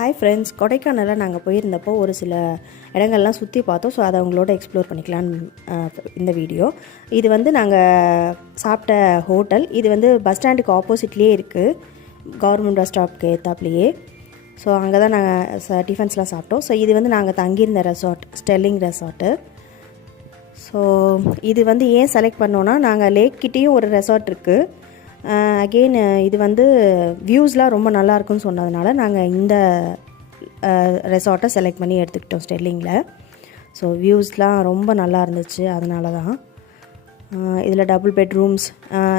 Hi friends, கொடைக்கானலில் நாங்கள் போயிருந்தப்போ ஒரு சில இடங்கள்லாம் சுற்றி பார்த்தோம். ஸோ அதை அவங்களோட எக்ஸ்ப்ளோர் பண்ணிக்கலான்னு இந்த வீடியோ. இது வந்து நாங்கள் சாப்பிட்ட ஹோட்டல். இது வந்து பஸ் ஸ்டாண்டுக்கு ஆப்போசிட்லேயே இருக்குது, கவர்மெண்ட் பஸ் ஸ்டாப்க்கு ஏற்றாப்லேயே. ஸோ அங்கே தான் நாங்கள் டிஃபன்ஸ்லாம் சாப்பிட்டோம். ஸோ இது வந்து நாங்கள் தங்கியிருந்த ரெசார்ட், ஸ்டெல்லிங் ரெசார்ட்டு. ஸோ இது வந்து ஏன் செலக்ட் பண்ணோன்னா, நாங்கள் லேக்கிட்டேயும் ஒரு ரெசார்ட் இருக்குது. அகெயின் இது வந்து வியூஸ்லாம் ரொம்ப நல்லாயிருக்குன்னு சொன்னதுனால நாங்கள் இந்த ரெசார்ட்டை செலக்ட் பண்ணி எடுத்துக்கிட்டோம் ஸ்டெல்லிங்கில். ஸோ வியூஸ்லாம் ரொம்ப நல்லா இருந்துச்சு, அதனால தான். இதில் டபுள் பெட் ரூம்ஸ்,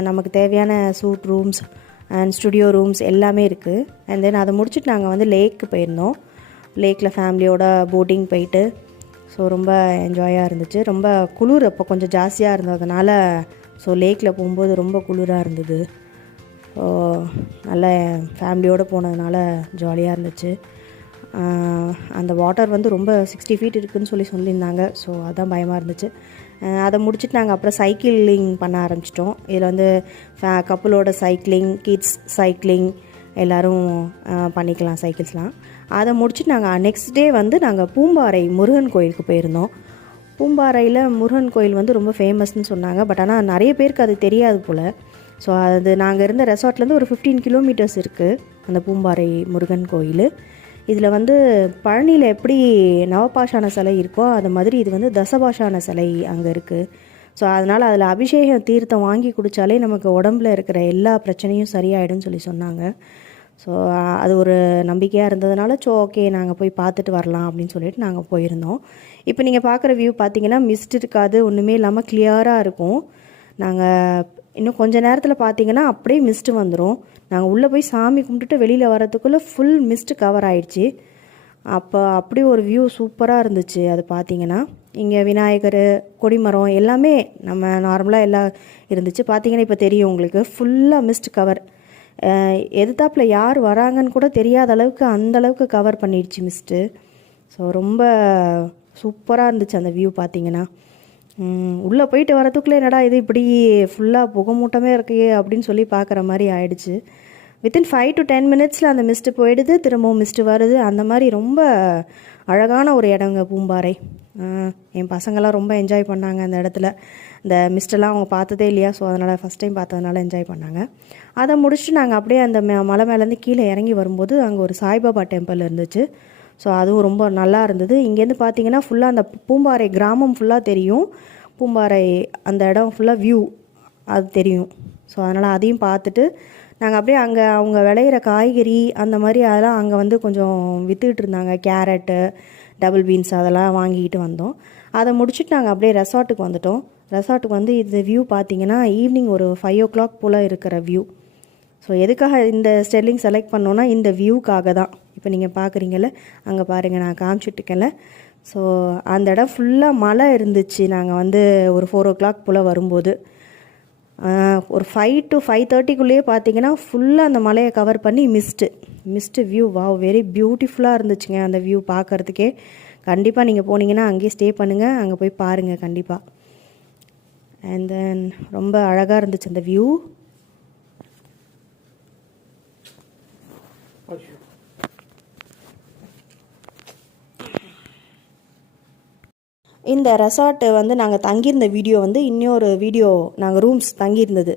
நமக்கு தேவையான suite rooms and studio rooms எல்லாமே இருக்குது. அண்ட் தென் அதை முடிச்சுட்டு நாங்கள் வந்து லேக்கு போயிருந்தோம். லேக்கில் ஃபேமிலியோட போட்டிங் போயிட்டு ஸோ ரொம்ப என்ஜாயாக இருந்துச்சு. ரொம்ப குளிர் அப்போ கொஞ்சம் ஜாஸ்தியாக இருந்ததுனால ஸோ லேக்கில் போகும்போது ரொம்ப குளிராக இருந்தது. ஸோ நல்ல ஃபேமிலியோடு போனதுனால ஜாலியாக இருந்துச்சு. அந்த வாட்டர் வந்து ரொம்ப 60 ஃபீட் இருக்குதுன்னு சொல்லியிருந்தாங்க. ஸோ அதுதான் பயமாக இருந்துச்சு. அதை முடிச்சுட்டு நாங்கள் அப்புறம் சைக்கிளிங் பண்ண ஆரம்பிச்சிட்டோம். இதில் வந்து கப்புளோட சைக்கிளிங், கிட்ஸ் சைக்கிளிங் எல்லோரும் பண்ணிக்கலாம் சைக்கிள்ஸ்லாம். அதை முடிச்சுட்டு நாங்கள் நெக்ஸ்ட் டே வந்து நாங்கள் பூம்பாறை முருகன் கோயிலுக்கு போயிருந்தோம். பூம்பாறையில் முருகன் கோயில் வந்து ரொம்ப ஃபேமஸ்ன்னு சொன்னாங்க. பட் ஆனால் நிறைய பேருக்கு அது தெரியாது போல். ஸோ அது நாங்கள் இருந்த ரெசார்ட்லேருந்து ஒரு 15 கிலோமீட்டர்ஸ் இருக்குது அந்த பூம்பாறை முருகன் கோயில். இதில் வந்து பழனியில் எப்படி நவபாஷான சிலை இருக்கோ அது மாதிரி இது வந்து தசபாஷான சிலை அங்கே இருக்குது. ஸோ அதனால் அதில் அபிஷேகம் தீர்த்தம் வாங்கி குடித்தாலே நமக்கு உடம்புல இருக்கிற எல்லா பிரச்சனையும் சரியாயிடும்னு சொன்னாங்க. ஸோ அது ஒரு நம்பிக்கையாக இருந்ததுனால ஓகே நாங்கள் போய் பார்த்துட்டு வரலாம் அப்படின்னு சொல்லிட்டு நாங்கள் போயிருந்தோம். இப்போ நீங்கள் பார்க்குற வியூ பார்த்தீங்கன்னா மிஸ்ட் இருக்காது, ஒன்றுமே இல்லாமல் கிளியராக இருக்கும். நாங்கள் இன்னும் கொஞ்சம் நேரத்தில் பார்த்தீங்கன்னா அப்படியே மிஸ்ட்டு வந்துடும். நாங்கள் உள்ளே போய் சாமி கும்பிட்டுட்டு வெளியில் வரதுக்குள்ளே ஃபுல் மிஸ்ட்டு கவர் ஆகிடுச்சி. அப்போ அப்படி ஒரு வியூ சூப்பராக இருந்துச்சு. அது பார்த்தீங்கன்னா இங்கே விநாயகர், கொடிமரம் எல்லாமே நம்ம நார்மலாக எல்லாம் இருந்துச்சு. பார்த்தீங்கன்னா இப்போ தெரியும் உங்களுக்கு, ஃபுல்லாக மிஸ்ட் கவர். எதிர்த்தாப்பில் யார் வராங்கன்னு கூட தெரியாத அளவுக்கு அந்தளவுக்கு கவர் பண்ணிடுச்சு மிஸ்ட்டு. ஸோ ரொம்ப சூப்பராக இருந்துச்சு அந்த வியூ பார்த்தீங்கன்னா. உள்ளே போயிட்டு வரதுக்குள்ளே என்னடா இது இப்படி ஃபுல்லாக புகைமூட்டமே இருக்கே அப்படின்னு சொல்லி பார்க்குற மாதிரி ஆயிடுச்சு. வித்தின் 5 to 10 மினிட்ஸில் அந்த மிஸ்ட்டு போயிடுது, திரும்பவும் மிஸ்ட்டு வருது. அந்த மாதிரி ரொம்ப அழகான ஒரு இடங்க பூம்பாறை. என் பசங்கள்லாம் ரொம்ப என்ஜாய் பண்ணாங்க அந்த இடத்துல. இந்த மிஸ்டெல்லாம் அவங்க பார்த்ததே இல்லையா, ஸோ அதனால் ஃபஸ்ட் டைம் பார்த்ததுனால என்ஜாய் பண்ணாங்க. அதை முடிச்சுட்டு நாங்கள் அப்படியே அந்த மலை மேலேருந்து கீழே இறங்கி வரும்போது அங்கே ஒரு சாய்பாபா டெம்பிள் இருந்துச்சு. ஸோ அதுவும் ரொம்ப நல்லா இருந்தது. இங்கேருந்து பார்த்தீங்கன்னா ஃபுல்லாக அந்த பூம்பாறை கிராமம் ஃபுல்லாக தெரியும். பூம்பாறை அந்த இடம் ஃபுல்லாக வியூ அது தெரியும். ஸோ அதனால் அதையும் பார்த்துட்டு நாங்கள் அப்படியே அங்கே அவங்க விளையிற காய்கறி அந்த மாதிரி அதெல்லாம் அங்கே வந்து கொஞ்சம் விற்றுக்கிட்டு இருந்தாங்க. கேரட்டு, டபுள் பீன்ஸ் அதெல்லாம் வாங்கிக்கிட்டு வந்தோம். அதை முடிச்சுட்டு நாங்கள் அப்படியே ரெசார்ட்டுக்கு வந்துட்டோம். ரெசார்ட்டுக்கு வந்து இந்த வியூ பார்த்தீங்கன்னா ஈவினிங் ஒரு 5 o'clock போல் இருக்கிற வியூ. ஸோ எதுக்காக இந்த ஸ்டெல்லிங் செலக்ட் பண்ணோன்னா இந்த வியூக்காக தான். இப்போ நீங்கள் பார்க்குறீங்கல்ல, அங்கே பாருங்கள் நான் காமிச்சிட்ருக்கேன்ல. ஸோ அந்த இடம் ஃபுல்லாக மழை இருந்துச்சு. நாங்கள் வந்து ஒரு 4 o'clock போல் வரும்போது ஒரு 5 to 5:30க்குள்ளேயே பார்த்தீங்கன்னா ஃபுல்லாக அந்த மலையை கவர் பண்ணி மிஸ்ட்டு வியூ. வாவ், வெரி பியூட்டிஃபுல்லாக இருந்துச்சுங்க அந்த வியூ பார்க்குறதுக்கே. கண்டிப்பாக நீங்கள் போனீங்கன்னா அங்கேயே ஸ்டே பண்ணுங்கள், அங்கே போய் பாருங்கள் கண்டிப்பாக. அண்ட் தென் ரொம்ப அழகாக இருந்துச்சு அந்த வியூ. இந்த ரெசார்ட்டு வந்து நாங்கள் தங்கியிருந்த வீடியோ வந்து இன்னொரு வீடியோ, நாங்கள் ரூம்ஸ் தங்கியிருந்தது